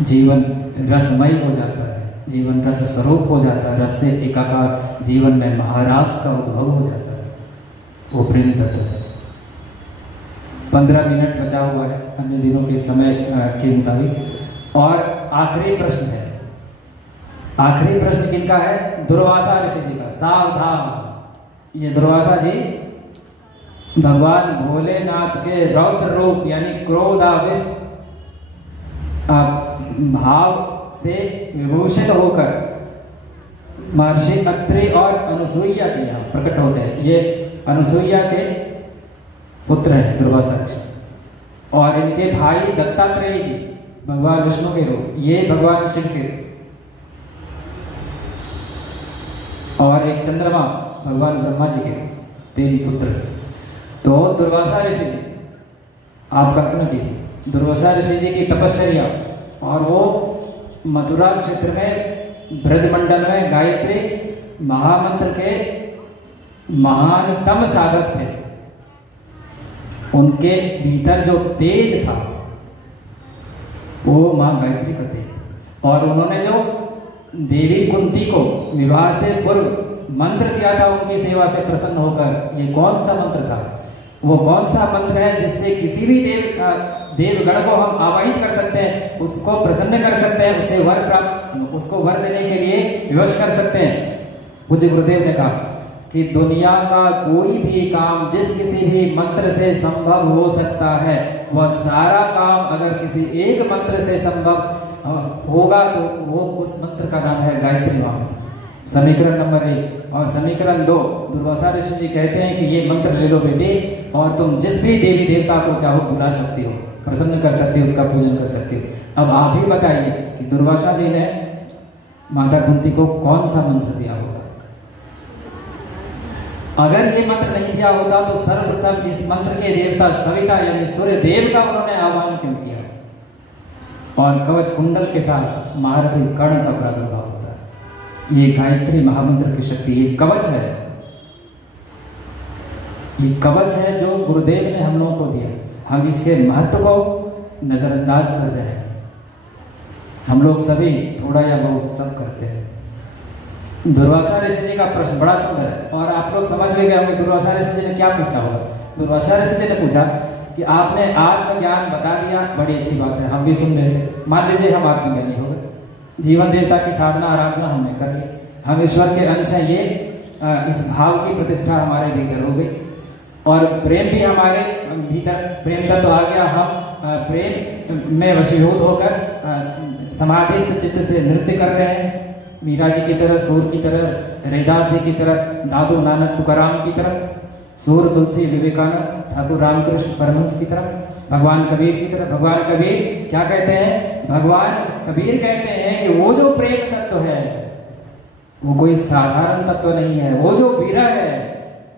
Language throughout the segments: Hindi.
जीवन रसमय हो जाता है, जीवन रस स्वरूप हो जाता है, रस से एकाकार जीवन में महारास का उद्भव हो जाता है, वो प्रेम तत्व है। 15 मिनट बचा हुआ है अन्य दिनों के समय के मुताबिक, और आखिरी प्रश्न है। आखिरी प्रश्न किनका है? दुर्वासा ऋषि जी का। सावधान, ये दुर्वासा जी भगवान भोलेनाथ के रौद्र रूप यानी क्रोधाविष्ट भाव से विभूषित होकर महर्षि अत्रि और अनुसुईया के यहाँ प्रकट होते हैं। ये अनुसुईया के पुत्र हैं दुर्वासा ऋषि, और इनके भाई दत्तात्रेय जी भगवान विष्णु के रूप, ये भगवान शिव के, और एक चंद्रमा भगवान ब्रह्मा जी के, 3 पुत्र। तो दुर्वासा ऋषि जी, आप कल्पना कीजिए दुर्वासा ऋषि जी की तपस्या, और वो मथुरा क्षेत्र में ब्रजमंडल में गायत्री महामंत्र के महानतम साधक थे। उनके भीतर जो तेज था वो मां गायत्री का तेज था, और उन्होंने जो देवी कुंती को विवाह से पूर्व मंत्र दिया था उनकी सेवा से प्रसन्न होकर, ये कौन सा मंत्र था? वो कौन सा मंत्र है जिससे किसी भी देवगण को हम आवाहित कर सकते हैं, उसको प्रसन्न कर सकते हैं, उससे वर प्राप्त, उसको वर देने के लिए विवश कर सकते हैं। पूज्य गुरुदेव ने कहा कि दुनिया का कोई भी काम जिस किसी भी मंत्र से संभव हो सकता है, वह सारा काम अगर किसी एक मंत्र से संभव होगा तो वो उस मंत्र का नाम है गायत्री मंत्र। समीकरण नंबर 1 और समीकरण 2, दुर्वासा ऋषि जी कहते हैं कि ये मंत्र ले लो बेटे, और तुम जिस भी देवी देवता को चाहो बुला सकती हो, प्रसन्न कर सकती हो, उसका पूजन कर सकती हो। अब आप ही बताइए कि दुर्वासा जी ने माता कुंती को कौन सा मंत्र दिया होगा? अगर ये मंत्र नहीं दिया होता तो सर्वप्रथम इस मंत्र के देवता सविता यानी सूर्य देव का उन्होंने आह्वान क्यों किया? और कवच कुंडल के साथ महारथी कर्ण का प्रादुर्भाव होता है। ये गायत्री महामंत्र की शक्ति, ये कवच है, ये कवच है जो गुरुदेव ने हम लोगों को दिया। हम इसके महत्व को नजरअंदाज कर रहे हैं। हम लोग सभी थोड़ा या बहुत सब करते हैं। दुर्वासा ऋषि जी का प्रश्न बड़ा सुंदर है, और आप लोग समझ भी गए होंगे दुर्वासा ऋषि जी ने क्या पूछा होगा। दुर्वासा ऋषि जी ने पूछा कि आपने आत्मज्ञान बता दिया, बड़ी अच्छी बात है, हम भी सुन रहे थे। मान लीजिए हम आत्मज्ञानी हो गए, जीवन देवता की साधना आराधना हमने कर ली, हम ईश्वर के अंश हैं, ये इस भाव की प्रतिष्ठा हमारे भीतर हो गई, और प्रेम भी हमारे भीतर, प्रेम तत्व आ गया। हम प्रेम में वशीभूत होकर समाधि से चित्त से नृत्य कर रहे हैं, मीरा जी की तरह, सूर की तरह, रैदास जी की तरह, दादू नानक तुकाराम की तरह, सूर तुलसी विवेकानंद ठाकुर रामकृष्ण परमहंस की तरह, भगवान कबीर की तरह। भगवान कबीर क्या कहते हैं? भगवान कबीर कहते हैं कि वो जो प्रेम तत्व है वो कोई साधारण तत्व नहीं है। वो जो विरह है,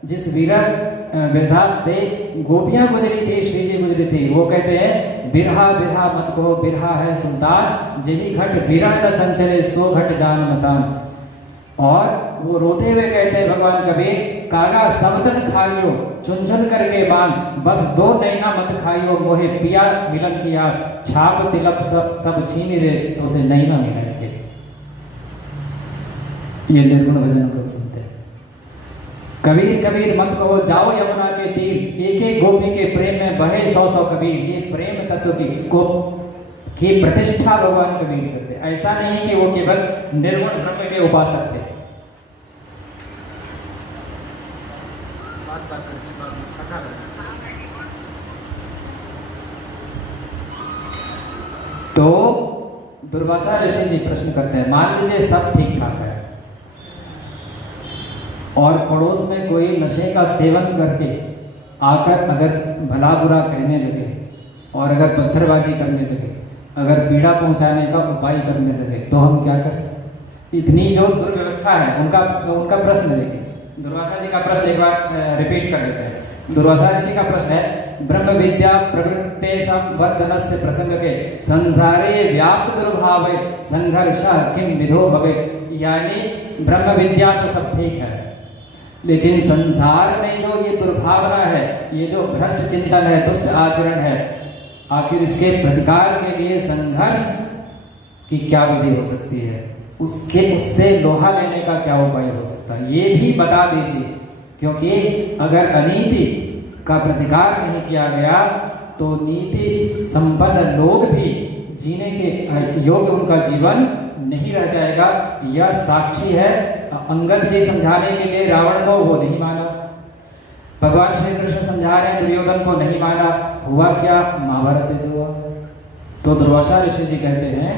जिस विरह विरहा से गोपियां गुजरी थी, श्री जी गुजरी थी, वो कहते हैं बिरहा बिरहा मत कहो, बिरहा है सुल्तान, जही घट बिरह न संचरे सो घट जान मसान। और वो रोते हुए कहते हैं भगवान कबीर, कागा सबतन खाइयो चुन चुन करके बांध, बस 2 नैना मत खाइयो, मोहे पिया मिलन की आस, छाप तिलक सब छीनी रे तो से नैना मिलेंगे। ये निर्गुण भजन हम लोग सुनते हैं। कबीर कबीर मत कहो जाओ यमुना के तीर, एक एक गोपी के प्रेम में बहे 100 कबीर। ये प्रेम तत्व की प्रतिष्ठा भगवान कबीर करते। ऐसा नहीं कि वो केवल निर्गुण ब्रह्म के उपासक थे। तो दुर्वासा ऋषि जी प्रश्न करते हैं, मान लीजिए सब ठीक ठाक है और पड़ोस में कोई नशे का सेवन करके आकर अगर भला बुरा कहने लगे, और अगर पत्थरबाजी करने लगे, अगर पीड़ा पहुंचाने का उपाय करने लगे, तो हम क्या करें? इतनी जो दुर्व्यवस्था है, उनका प्रश्न देखिए। दुर्वासा जी का प्रश्न एक बार रिपीट कर देते हैं। दुर्वासा ऋषि का प्रश्न है, ब्रह्म विद्या प्रवृत्ते संवर्धनस्य प्रसंग के संसारे व्याप्त दुर्भावे संघर्ष किम विधो भवे। यानी ब्रह्म विद्या तो सब ठीक है, लेकिन संसार में जो ये दुर्भावना है, ये जो भ्रष्ट चिंतन है, दुष्ट आचरण है, आखिर इसके प्रतिकार के लिए संघर्ष कि क्या विधि हो सकती है, उससे लोहा लेने का क्या उपाय हो सकता है, ये भी बता दीजिए। क्योंकि अगर अनीति का प्रतिकार नहीं किया गया तो नीति संपन्न लोग भी जीने के योग्य उनका जीवन नहीं रह जाएगा। यह साक्षी है। अंगद जी समझाने के लिए रावण को, वो नहीं माना। भगवान श्री कृष्ण समझा रहे हैं, दुर्योधन को नहीं माना। हुआ क्या? महाभारत युद्ध हुआ। तो दुर्वासा ऋषि जी कहते हैं,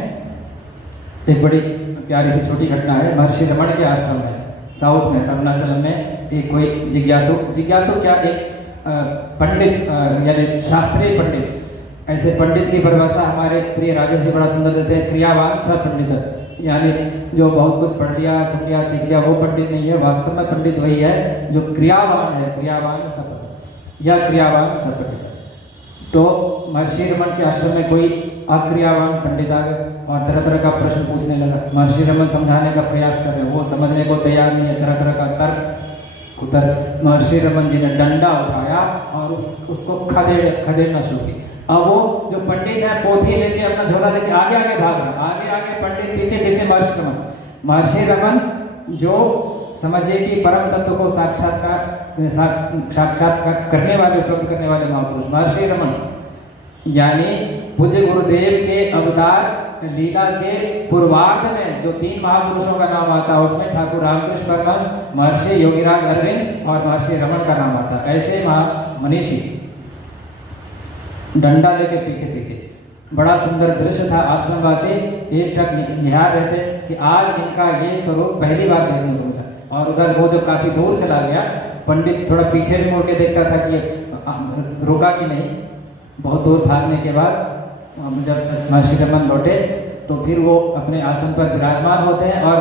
एक बड़ी प्यारी सी छोटी घटना है। महर्षि रमण के आश्रम में, साउथ में, अरुणाचल में, एक कोई जिज्ञासु क्या, एक पंडित यानी शास्त्रीय पंडित। ऐसे पंडित की परिभाषा हमारे प्रिय राजा से बड़ा सुंदर देते हैं, क्रियावान सा पंडित, यानी जो बहुत कुछ पढ़ लिया, समझ लिया, सीख लिया, वो पंडित नहीं है। वास्तव में पंडित वही है जो क्रियावान है, क्रियावान सपंडित या क्रियावान सपंडित। तो महर्षि रमन के आश्रम में कोई अक्रियावान पंडित आ गए और तरह तरह का प्रश्न पूछने लगा। महर्षि रमन समझाने का प्रयास कर रहे, वो समझने को तैयार नहीं है, तरह तरह का तर्क उतर। महर्षि रमन जी ने डंडा उठाया और उसको खदेड़ना शुरू किया। अब वो जो पंडित है पोथी लेके, अपना झोला लेके आगे आगे भाग रहा, आगे आगे पंडित, पीछे पीछे महर्षि रमन जो समझिए कि परम तत्व को साक्षात्कार करने वाले, उपलब्ध करने वाले महापुरुष महर्षि रमन, यानी पूज्य गुरुदेव के अवतार लीला के पूर्वार्ध में जो 3 महापुरुषों का नाम आता है, उसमें ठाकुर रामकृष्ण परमहंस, महर्षि योगीराज अरविंद और महर्षि रमन का नाम आता है। ऐसे मनीषी डंडा लेके पीछे पीछे। बड़ा सुंदर दृश्य था। आश्रमवासी एक टक निहार रहे थे कि आज इनका ये स्वरूप पहली बार देखने को मिला। और उधर वो जो काफी दूर चला गया, पंडित थोड़ा पीछे भी मुड़ के देखता था कि रुका कि नहीं। बहुत दूर भागने के बाद जब महर्षि रमन लौटे तो फिर वो अपने आसन पर विराजमान होते हैं और